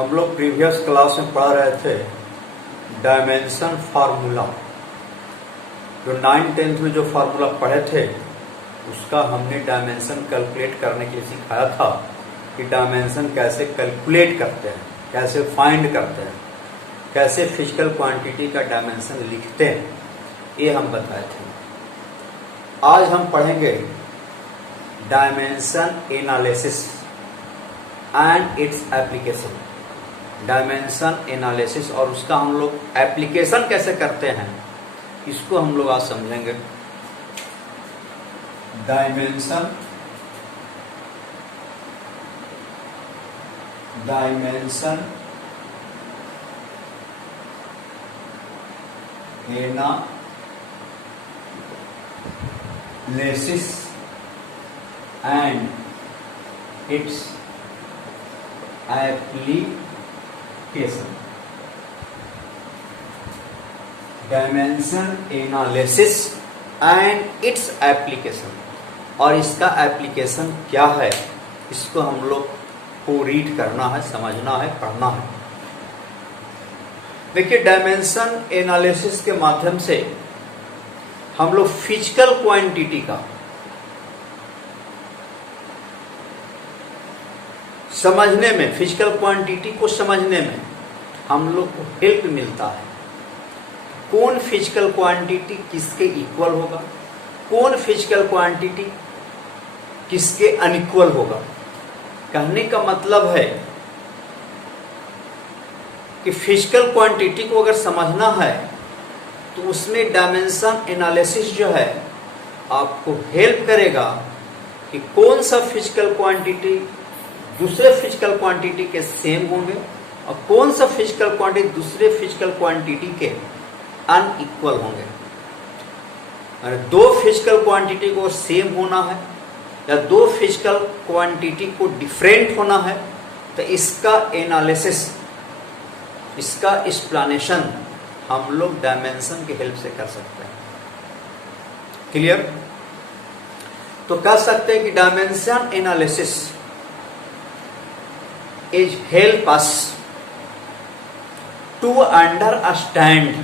हम लोग previous class में पढ़ रहे थे डायमेंशन फार्मूला। जो 9th-10th में जो फार्मूला पढ़े थे उसका हमने डायमेंशन कैलकुलेट करने के लिए सिखाया था कि डायमेंशन कैसे कैलकुलेट करते हैं, कैसे फाइंड करते हैं, कैसे फिजिकल क्वांटिटी का डायमेंशन लिखते हैं, ये हम बताए थे। आज हम पढ़ेंगे dimension analysis and its application. Dimension analysis और उसका हम लोग एप्लीकेशन कैसे करते हैं इसको हम लोग आज समझेंगे। Dimension analysis and its application. Dimension analysis and its application, और इसका एप्लीकेशन क्या है इसको हम लोग को रीड करना है, समझना है, पढ़ना है। देखिए, डायमेंशन एनालिसिस के माध्यम से हम लोग फिजिकल क्वांटिटी का समझने में, फिजिकल क्वांटिटी को समझने में हम लोग को हेल्प मिलता है। कौन फिजिकल क्वांटिटी किसके इक्वल होगा, कौन फिजिकल क्वांटिटी किसके अनइक्वल होगा। कहने का मतलब है कि फिजिकल क्वांटिटी को अगर समझना है तो उसमें डायमेंशन एनालिसिस जो है आपको हेल्प करेगा कि कौन सा फिजिकल क्वांटिटी दूसरे फिजिकल क्वांटिटी के सेम होंगे और कौन सा फिजिकल क्वांटिटी दूसरे फिजिकल क्वांटिटी के अनइक्वल होंगे। अगर दो फिजिकल क्वांटिटी को सेम होना है या दो फिजिकल क्वांटिटी को डिफरेंट होना है तो इसका एनालिसिस, इसका एक्सप्लेनेशन हम लोग डायमेंशन की हेल्प से कर सकते हैं। क्लियर? तो कह सकते हैं कि dimension analysis is help us to understand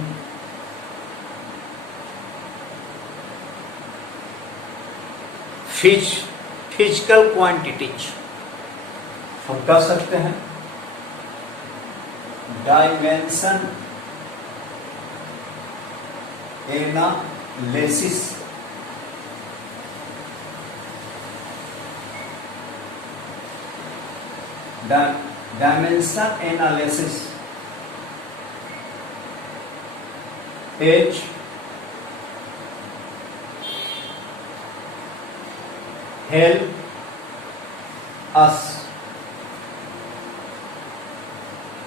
physical quantities। हम कह सकते हैं dimension analysis dimension analysis is help us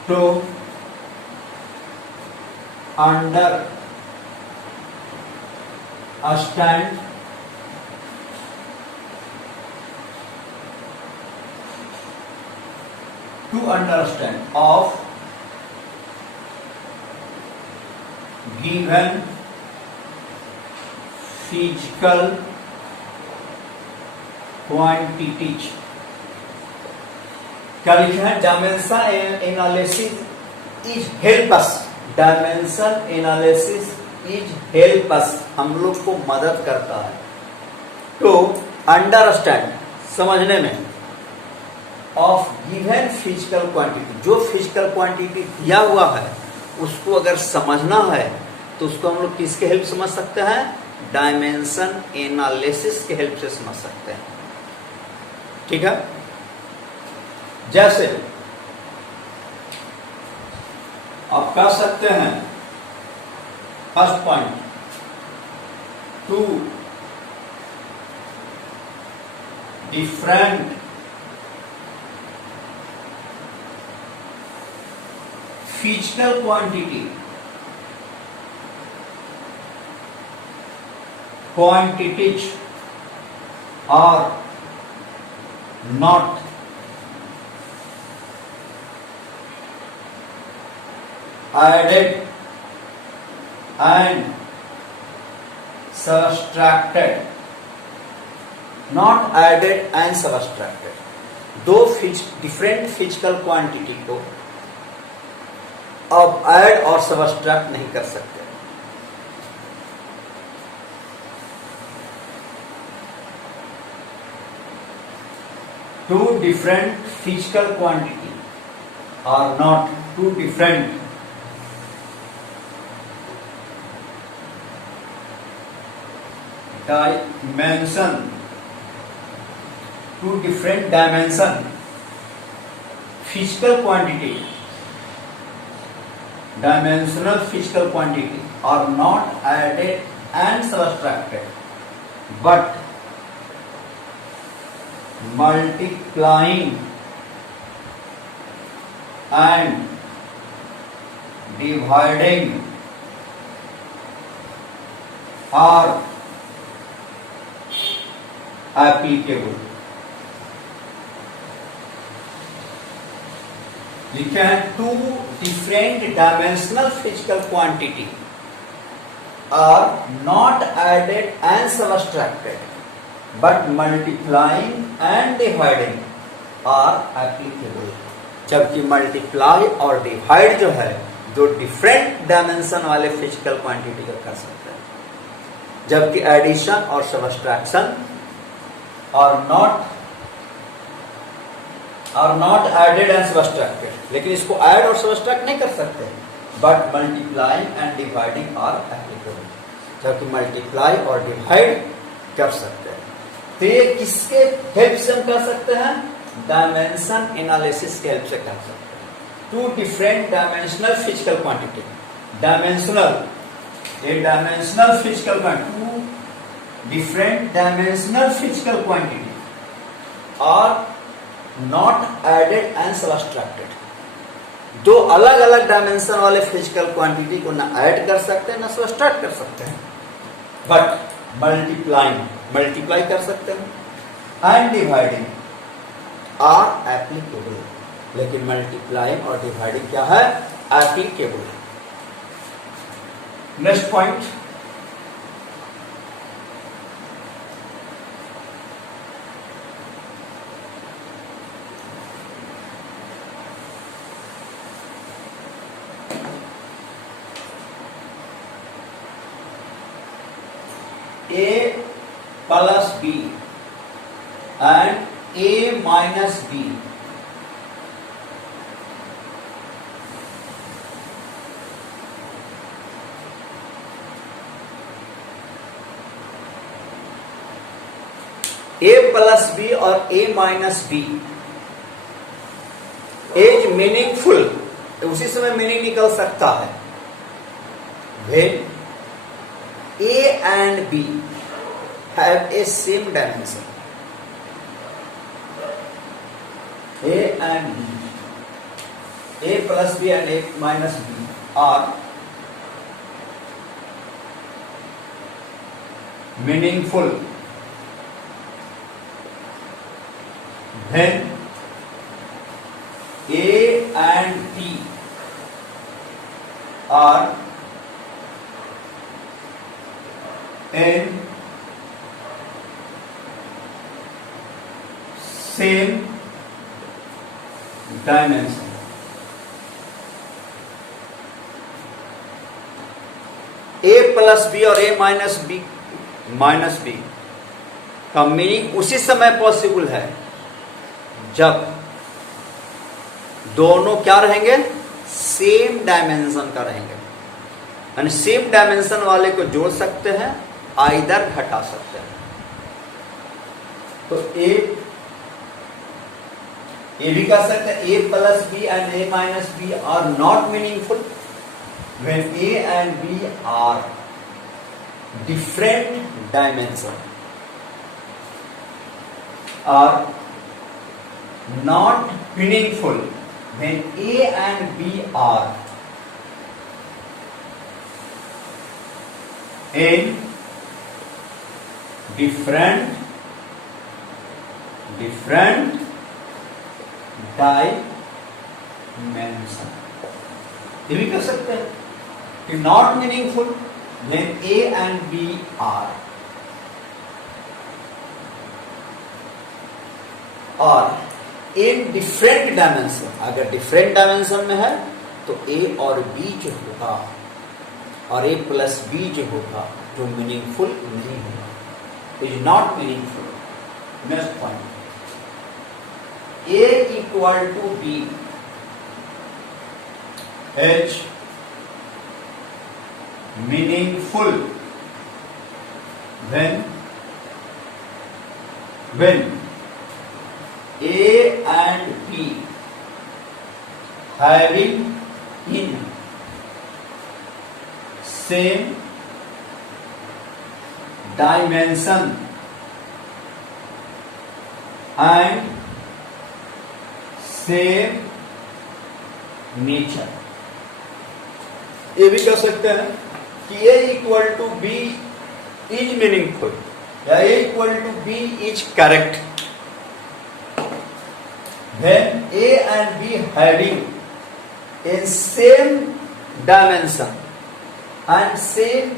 to understand of given physical quantities। क्या लिखा है? Dimension analysis is help us. Dimension analysis is help us, हम लोग को मदद करता है टू अंडरस्टैंड, समझने में, ऑफ गिवन फिजिकल क्वांटिटी। जो फिजिकल क्वांटिटी दिया हुआ है उसको अगर समझना है तो उसको हम लोग किसके हेल्प समझ सकते हैं? डायमेंशन एनालिसिस के हेल्प से समझ सकते हैं। ठीक है? जैसे आप कह सकते हैं first point, two different physical quantities are not added and subtracted, not added and subtracted। दो डिफरेंट फिजिकल क्वांटिटी को आप ऐड और सबट्रैक्ट नहीं कर सकते। Two different physical quantity are not two different dimension, two different dimension physical quantity, dimensional physical quantity are not added and subtracted, but multiplying and dividing are applicable। लिखे हैं two different dimensional physical quantity are not added and subtracted, but multiplying and dividing are applicable. जबकि multiply और divide जो है दो different dimension वाले physical quantity का कर सकते हैं, जबकि एडिशन और subtraction are not added and subtracted. लेकिन इसको ऐड और सबट्रैक्ट नहीं कर सकते, but multiplying and dividing are applicable, जबकि मल्टीप्लाई और डिवाइड कर सकते हैं। तो ये किसके हेल्प से हम कर सकते हैं? डायमेंशन एनालिसिस के हेल्प से कर सकते हैं। Two different dimensional physical quantity, dimensional ये dimensional physical quantity, two different dimensional physical quantity are not added and subtracted. दो अलग अलग डायमेंशन वाले फिजिकल क्वांटिटी को ना ऐड कर सकते हैं ना सबट्रैक्ट कर सकते हैं, बट मल्टीप्लाई कर सकते हैं एंड डिवाइडिंग आर एप्लीकेबल। लेकिन मल्टीप्लाइंग और डिवाइडिंग क्या है? Applicable. Next point, A plus B and A minus B A plus B और A minus B is meaningful, उसी समय मीनिंग निकल सकता है। When A and B have a same dimension, A and B, A plus B and A minus B are meaningful when A and B are in same dimension। A plus B और A minus B का meaning उसी समय possible है जब दोनों क्या रहेंगे? Same dimension का रहेंगे। यानी सेम डायमेंशन वाले को जोड़ सकते हैं, आइदर घटा सकते हैं। तो ए भी कह सकते हैं A plus B and A minus B are not meaningful when A and B are different dimension, are not meaningful when A and B are in different dimension। ये भी कर सकते हैं कि not meaningful when A and B are, और in different dimension। अगर different dimension में है तो ए और बी जो होगा और ए प्लस बी जो होगा जो मीनिंगफुल नहीं होगा, is not meaningful. Next point, A equal to B is meaningful when A and B having in same dimension and same nature। ये भी कह सकते हैं कि A equal to B is meaningful या A equal to B is correct when A and B having in same dimension and same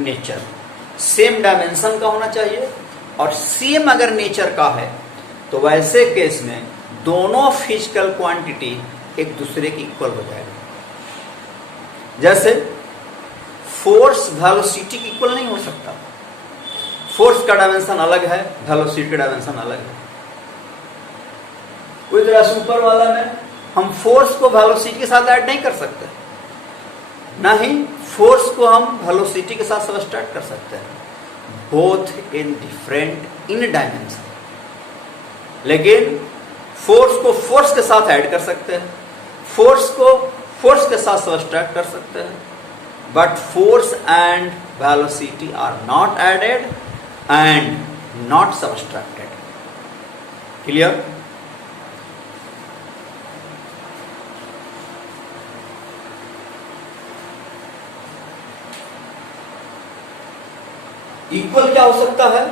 nature। Same dimension का होना चाहिए और सेम अगर नेचर का है तो वैसे केस में दोनों फिजिकल क्वांटिटी एक दूसरे की इक्वल हो जाएगा। जैसे फोर्स वेलोसिटी की इक्वल नहीं हो सकता, फोर्स का डायमेंशन अलग है, वेलोसिटी का डायमेंशन अलग है। कोई तरह से ऊपर वाला में हम फोर्स को वेलोसिटी के साथ ऐड नहीं कर सकते, ना ही फोर्स को हम वेलोसिटी के साथ सबट्रैक्ट कर सकते हैं, both in different in dimension. लेकिन फोर्स को फोर्स के साथ ऐड कर सकते हैं, फोर्स को फोर्स के साथ सबट्रैक्ट कर सकते हैं, but force and velocity are not added and not subtracted. Clear? Equal क्या हो सकता है?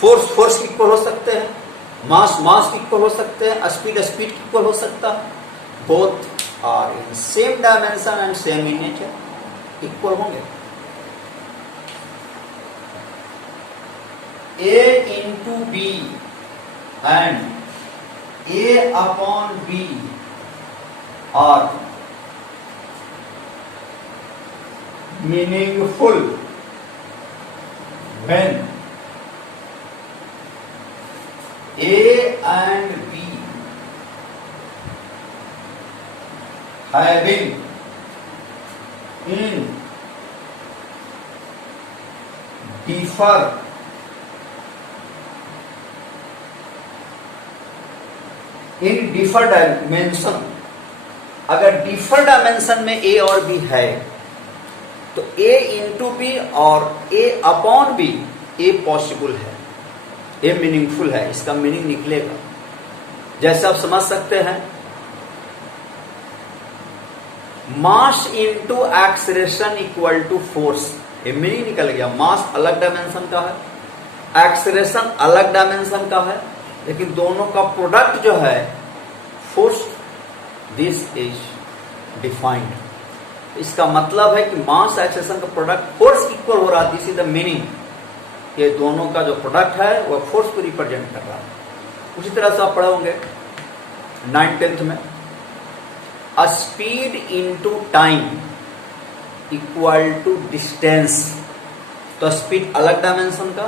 फोर्स फोर्स की इक्वल हो सकते हैं, मास मास की इक्वल हो सकते हैं, स्पीड स्पीड की इक्वल हो सकता है। Both are in same dimension and same in nature, equal होंगे। A into B and A upon B are meaningful when A and B having in differ in differ dimension. अगर differ dimension में ए और B है तो ए into B और ए upon B a possible है, ए meaningful है, इसका मीनिंग निकलेगा। जैसे आप समझ सकते हैं mass into acceleration equal to force, ये मीनिंग निकल गया। मास अलग डायमेंशन का है, एक्सलेरेशन अलग डायमेंशन का है, लेकिन दोनों का प्रोडक्ट जो है फोर्स, दिस इज डिफाइंड। इसका मतलब है कि मास एक्सलेरेशन का प्रोडक्ट फोर्स इक्वल हो रहा है, दिस इज द मीनिंग। ये दोनों का जो प्रोडक्ट है वह फोर्स को रिप्रेजेंट कर रहा है। उसी तरह से आप पढ़े होंगे 9th-10th में, a speed into time equal to distance. तो स्पीड अलग डायमेंशन का,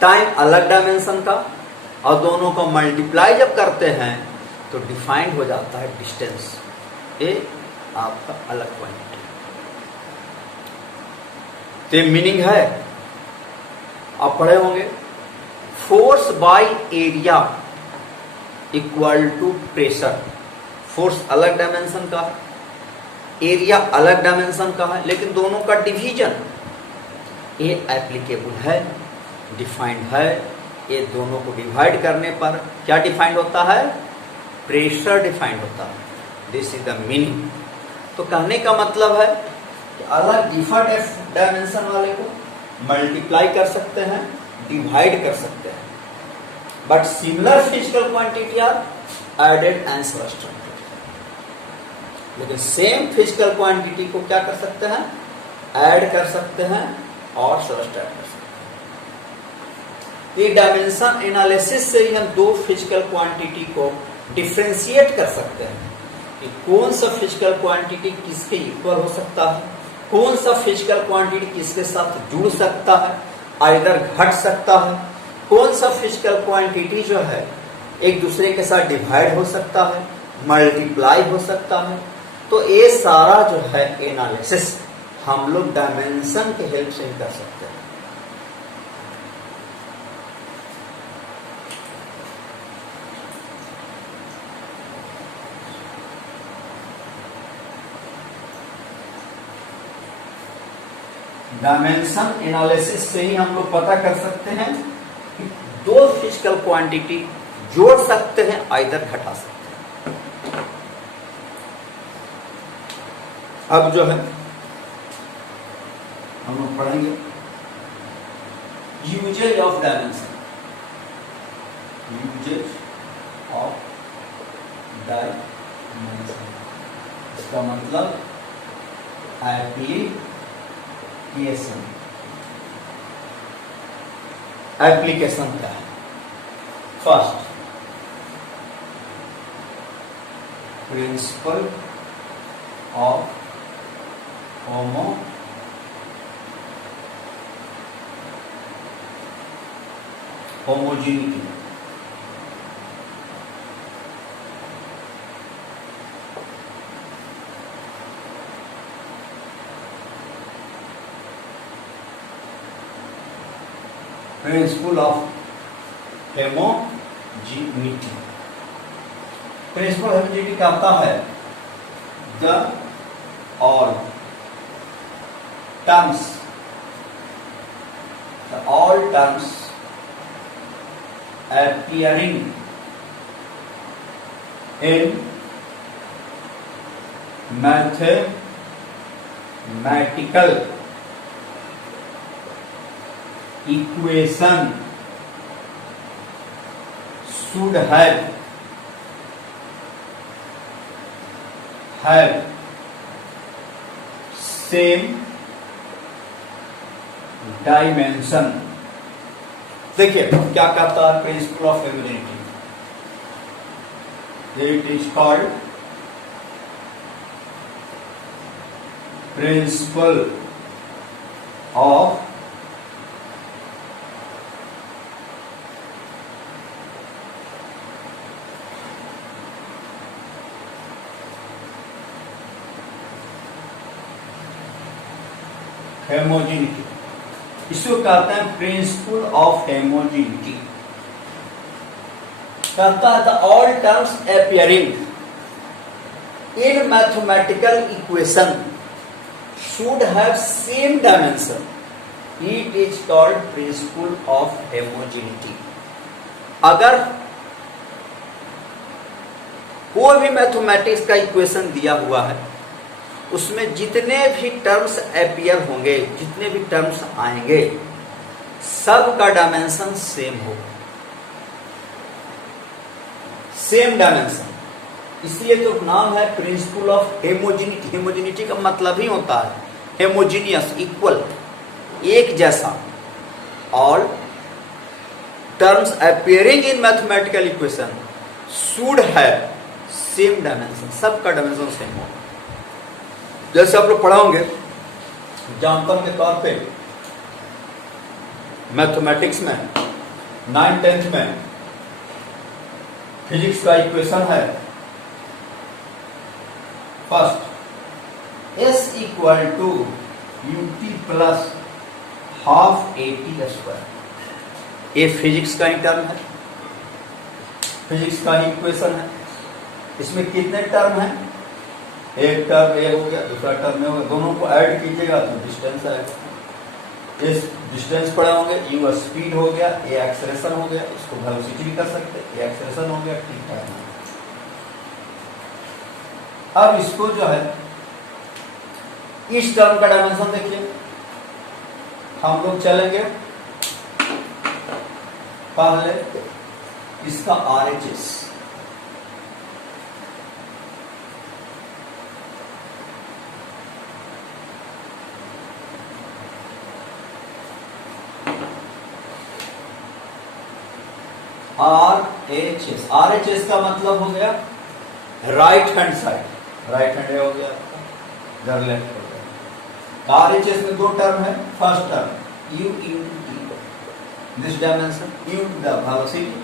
टाइम अलग डायमेंशन का, और दोनों को मल्टीप्लाई जब करते हैं तो डिफाइंड हो जाता है डिस्टेंस। ये आपका अलग पॉइंट है, तो मीनिंग है। आप पढ़े होंगे force by area equal to pressure. Force अलग डायमेंशन का है, एरिया अलग डायमेंशन का है, लेकिन दोनों का डिवीजन ये एप्लीकेबल है, डिफाइंड है। ये दोनों को डिवाइड करने पर क्या डिफाइंड होता है? प्रेशर डिफाइंड होता है। This is the meaning. तो कहने का मतलब है कि अलग डिफरेंट डायमेंशन वाले को मल्टीप्लाई कर सकते हैं, डिवाइड कर सकते हैं, but similar physical quantity are added and subtracted. लेकिन सेम फिजिकल क्वांटिटी को क्या कर सकते हैं? ऐड कर सकते हैं और सबट्रैक्ट कर सकते हैं। ये डायमेंशन एनालिसिस से ही हम दो फिजिकल क्वांटिटी को डिफरेंशिएट कर सकते हैं। कि कौन सा फिजिकल क्वांटिटी किसके इक्वल हो सकता है, कौन सा फिजिकल क्वांटिटी किसके साथ जुड़ सकता है, आइदर घट सकता है, कौन सा फिजिकल क्वांटिटी जो है एक दूसरे के साथ डिवाइड हो सकता है, मल्टीप्लाई हो सकता है। तो ये सारा जो है एनालिसिस हम लोग डायमेंशन के हेल्प से ही कर सकते हैं। डायमेंशन एनालिसिस से ही हम लोग पता कर सकते हैं कि दो फिजिकल क्वांटिटी जोड़ सकते हैं, आइदर घटा सकते हैं। अब जो है हम लोग पढ़ेंगे usages of dimension, usages of dimension, इसका मतलब एप्लीकेशन। एप्लीकेशन क्या है? First, principle of homogeneity. Principle of homogeneity, principle homogeneity कहता है the all terms appearing in mathematical equation should have same dimension. देखिए क्या कहता है principle of homogeneity, it is called principle of homogeneity. इसको कहते हैं प्रिंसिपल ऑफ होमोजेनिटी। कहता है the all terms appearing in mathematical equation should have same dimension, it is called principle of homogeneity. अगर कोई भी मैथमेटिक्स का इक्वेशन दिया हुआ है, उसमें जितने भी टर्म्स अपीयर होंगे, जितने भी टर्म्स आएंगे, सब का डायमेंशन सेम हो, सेम डायमेंशन। इसलिए तो नाम है प्रिंसिपल ऑफ होमोजेनिटी। होमोजेनिटी का मतलब ही होता है होमोजीनियस, इक्वल, एक जैसा। All terms appearing in mathematical equation should have same dimension, सबका डायमेंशन सेम हो। जैसे आप लोग पढ़ाओगे एग्जाम्पल के तौर पे मैथमेटिक्स में 9th 10th में फिजिक्स का इक्वेशन है first S equal to ut plus half AT square. ये फिजिक्स का ही टर्म है, फिजिक्स का ही इक्वेशन है। इसमें कितने टर्म है? एक टर्म ए हो गया, दूसरा टर्म में हो गया, दोनों को ऐड कीजिएगा तो डिस्टेंस आएगा। इस डिस्टेंस पड़े होंगे, यू स्पीड हो गया, ए एक्सेलरेशन हो गया, इसको वेलोसिटी भी कर सकते, ए एक्सेलरेशन हो गया, ठीक है। अब इसको जो है इस टर्म का डायमेंशन देखिए, हम लोग चलेंगे पहले इसका RHS, RHS का मतलब हो गया right hand side. Right hand हो गया आपका, इधर लेफ्ट हो गया। RHS में दो टर्म है, first term u into t, this dimension u the velocity,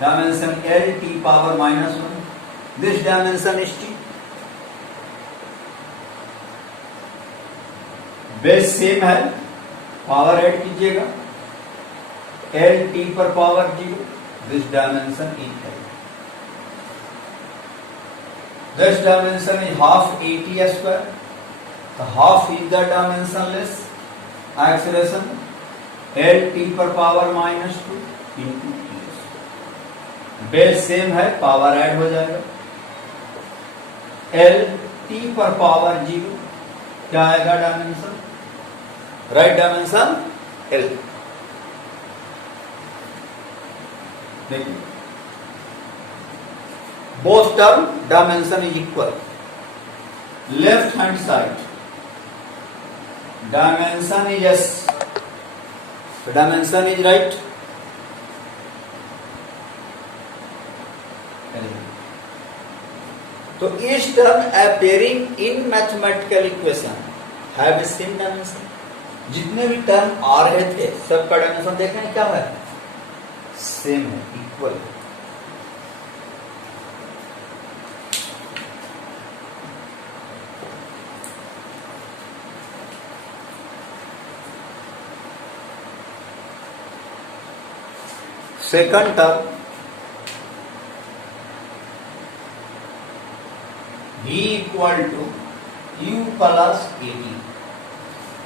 dimension l t power -1, this dimension is t। Base same है, पावर ऐड कीजिएगा, l t पर power 0, this dimension is l। This dimension is half AT square. The half is the dimensionless acceleration, L t पर power -2 into t square। Base same है, power add हो जाएगा, L t पर power 0, क्या आएगा dimension, right dimension L। देखिए both term dimension is equal, left hand side dimension is s, so dimension is right, तो each term appearing in mathematical equation have the same dimension। जितने भी term आ रहे थे सबका dimension देख रहे हैं क्या है, सेम है, इक्वल है। Second term v equal to u plus AT,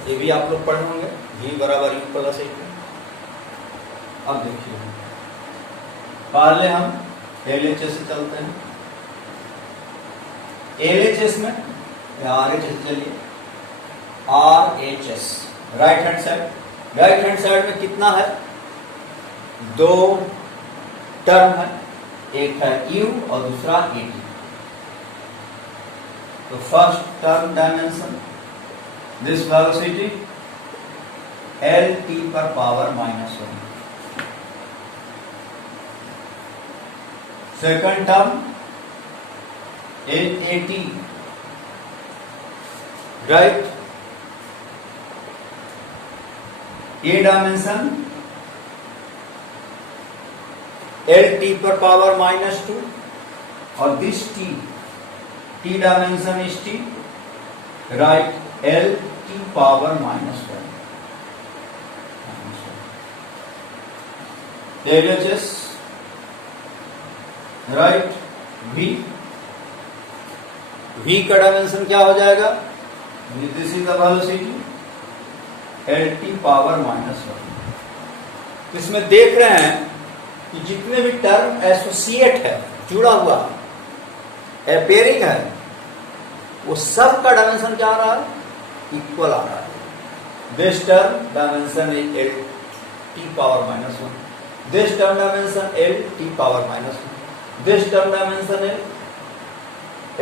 ये भी आप लोग पढ़े होंगे, v बराबर u प्लस AT। अब देखिए पहले हम LHS से चलते हैं, LHS में RHS चलिए, RHS right hand side, right hand side में कितना है, दो टर्म है, एक है u और दूसरा AT। तो first term dimension, this velocity L t पर power -1, second term AT, right, ये डायमेंशन L t पर पावर -2 और this t dimension is t, right, L t power -1। LHS right, v का डायमेंशन क्या हो जाएगा, this is the velocity L t power -1। इसमें देख रहे हैं कि जितने भी टर्म एसोसिएट है, जुड़ा हुआ अपेयरिंग है, वो सब का डायमेंशन क्या आ रहा है, इक्वल आ रहा है। This term dimension is L t power -1, this term dimension L t power -1, this term dimension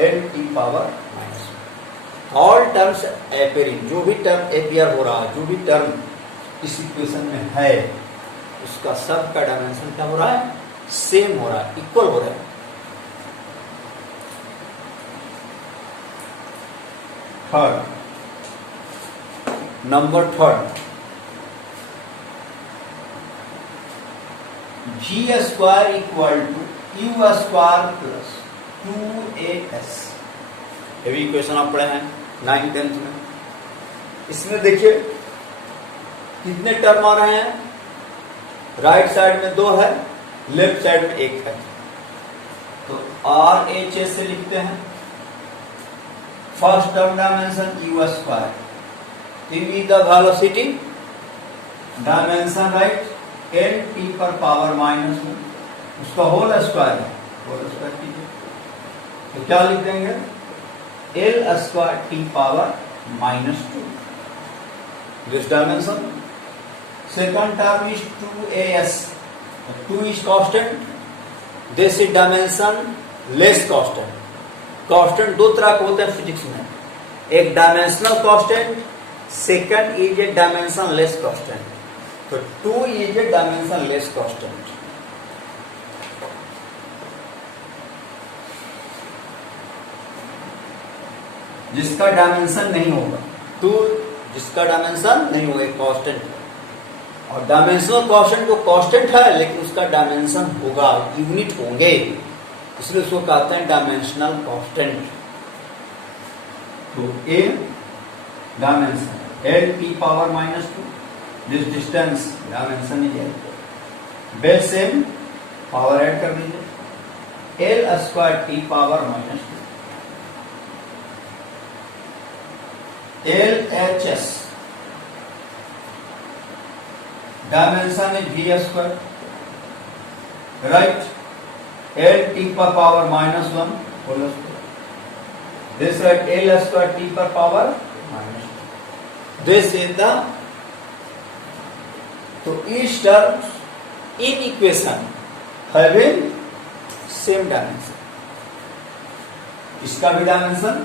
L t power -1। All terms appearing, जो भी टर्म अपेयर हो रहा है, जो भी टर्म इस इक्वेशन में है, उसका सब का डायमेंशन क्या हो रहा है, सेम हो रहा है, इक्वल हो रहा है। Third, number third, v square equal to u square plus 2as, ये भी इक्वेशन आप पढ़े हैं 9th-10th में। इसमें देखिए कितने टर्म आ रहे हैं, राइट साइड में 2 है, लेफ्ट साइड में 1 है, तो RHS से लिखते हैं, first term dimension u square, u the velocity, dimension right L t पर पावर -1, उसका होल स्क्वायर है, होल स्क्वायर कीजिए, तो क्या लिख देंगे, L square t power -2, this dimension. Second term is 2as, 2 is constant, this is dimension less constant. Constant दो तरह के होते हैं फिजिक्स में, एक dimensional constant, second is a dimension less constant. तो 2 is a dimension less constant. जिसका dimension नहीं होगा, टू जिसका डायमेंशन नहीं होगा, कांस्टेंट है। और डायमेंशनल कांस्टेंट को कांस्टेंट है लेकिन उसका डायमेंशन होगा, यूनिट होंगे, इसलिए उसको कहते हैं डायमेंशनल कांस्टेंट। तो A dimension L T power -2, this distance dimension is L. Base same, power add कर दीजिए, L square T power -2 L H S, dimension is V square, right, L T पर power -1 whole square, this right L square T पर power -2, this is the. तो each term in equation having same dimension, इसका भी dimension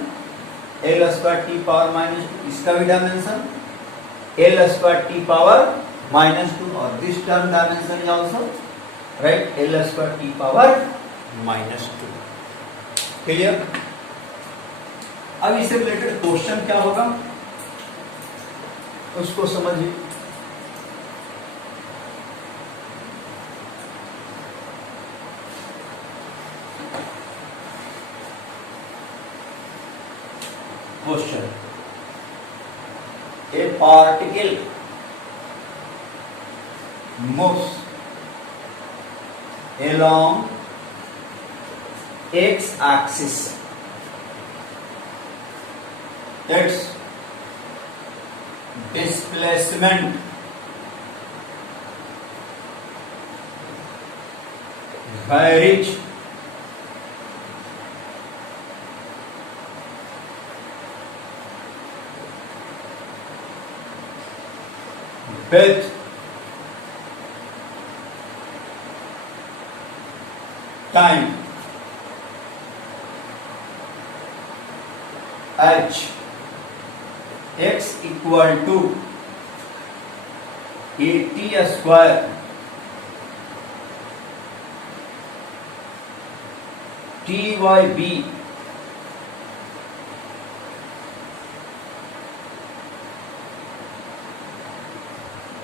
L square T power -2, इसका भी dimension L square T power -2, और this term dimension is also right L square T power -2। Clear? अब इससे related question क्या होगा उसको समझिए। Question, A particle moves along x axis, its displacement varies with time h, x equal to at square ty b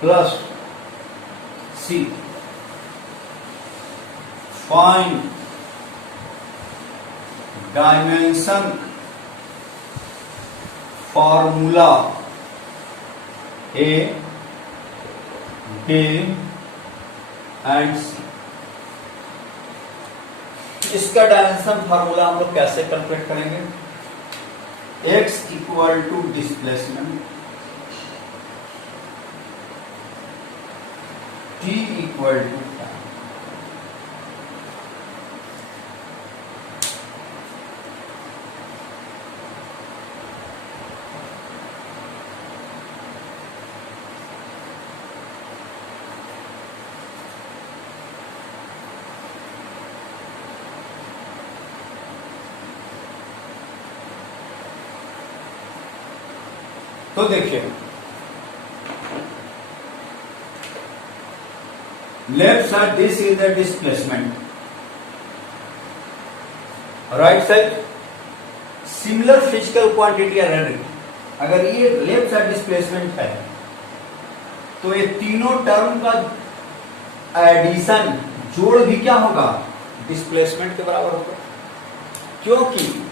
plus c। Find dimension formula A, B and C। इसका dimension formula हम लोग कैसे calculate करेंगे? x equal to displacement, t equal to time. तो देखिए, left side this is the displacement, right side similar physical quantity are added. अगर ये left side displacement है तो ये तीनों टर्म का एडिशन, जोड़ भी क्या होगा? डिस्प्लेसमेंट के बराबर होगा, क्योंकि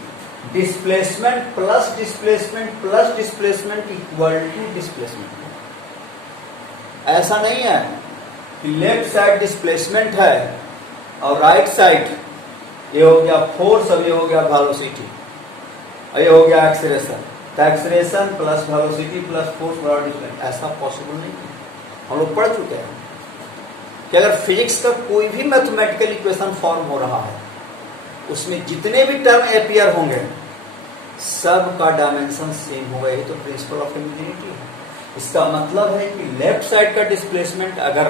displacement plus displacement plus displacement equal to displacement. ऐसा नहीं है कि लेफ्ट साइड डिस्प्लेसमेंट है और राइट साइड ये हो गया फोर्स, अब ये हो गया वेलोसिटी, और ये हो गया एक्सेलरेशन। तो acceleration plus velocity plus force बराबर डिस्प्लेसमेंट, ऐसा पॉसिबल नहीं है। हम लोग पढ़ चुके हैं कि अगर फिजिक्स का कोई भी मैथमेटिकल इक्वेशन फॉर्म हो रहा है, उसमें जितने भी टर्म एपियर होंगे सब का डायमेंशन सेम होगा। यही तो प्रिंसिपल ऑफ होमोजेनिटी है। इसका मतलब है कि लेफ्ट साइड का डिस्प्लेसमेंट, अगर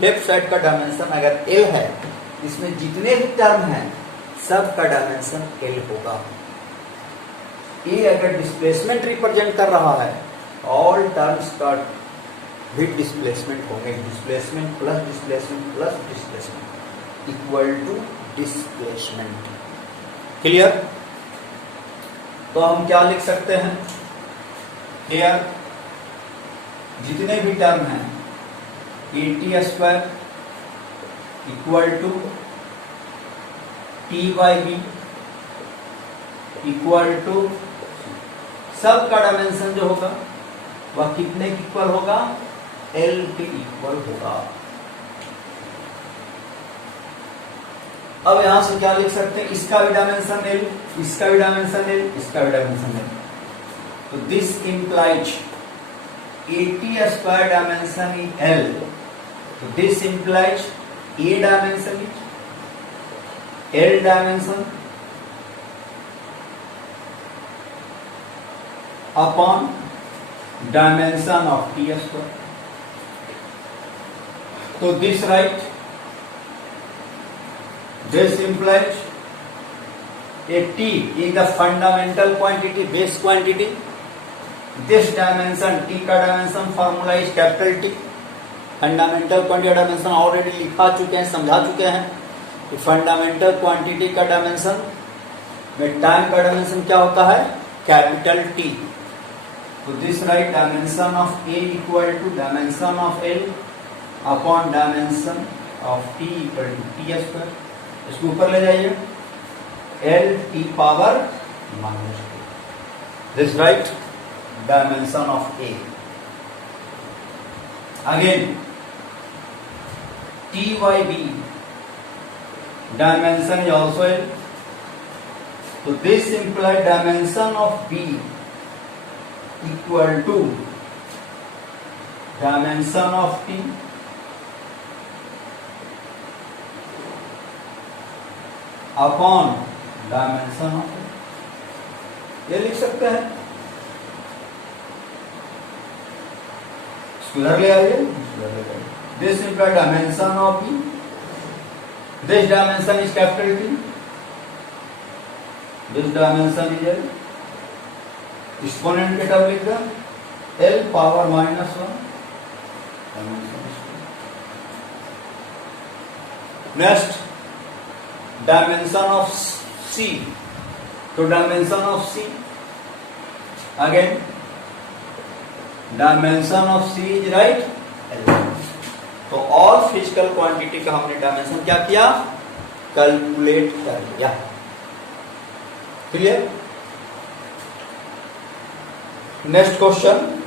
लेफ्ट साइड का डायमेंशन अगर एल है, इसमें जितने भी टर्म हैं सब का डायमेंशन एल होगा। ये अगर डिस्प्लेसमेंट रिप्रेजेंट कर रहा है, ऑल टर्म्स का भी डिस्प्लेसमेंट होंगे। Displacement plus displacement plus displacement equal to displacement. Clear? तो हम क्या लिख सकते हैं, हियर जितने भी टर्म हैं AT square equal to T/B equal to, सब का डायमेंशन जो होगा वह कितने की इक्वल होगा, L के इक्वल होगा। अब यहां से क्या लिख सकते हैं, इसका भी डायमेंशन L, इसका भी डायमेंशन L, इसका भी डायमेंशन L। तो this implies AT square dimension in L, तो this implies A dimension is L dimension upon dimension of T square. तो this right, this implies a T is the fundamental quantity, base quantity. This dimension T का dimension formula is capital T. Fundamental quantity dimension already लिखा चुके हैं, समझा चुके हैं कि fundamental quantity का dimension में time का dimension क्या होता है, capital T. तो this right dimension of A equal to dimension of L upon dimension of T equal to T square. इसको ऊपर ले जाइए, L T power minus 2, this right dimension of A। Again T/B dimension is also L, तो this implied dimension of B equal to dimension of T upon dimension of, ये लिख सकते हैं, square ले आइए, this implied dimension of B, this dimension is capital T, this dimension is L, exponent के term लिख दो L power minus 1। Next dimension of C, तो dimension of C again dimension of C is right L। तो all physical quantity का हमने dimension क्या किया, calculate कर लिया। क्लियर। Next question,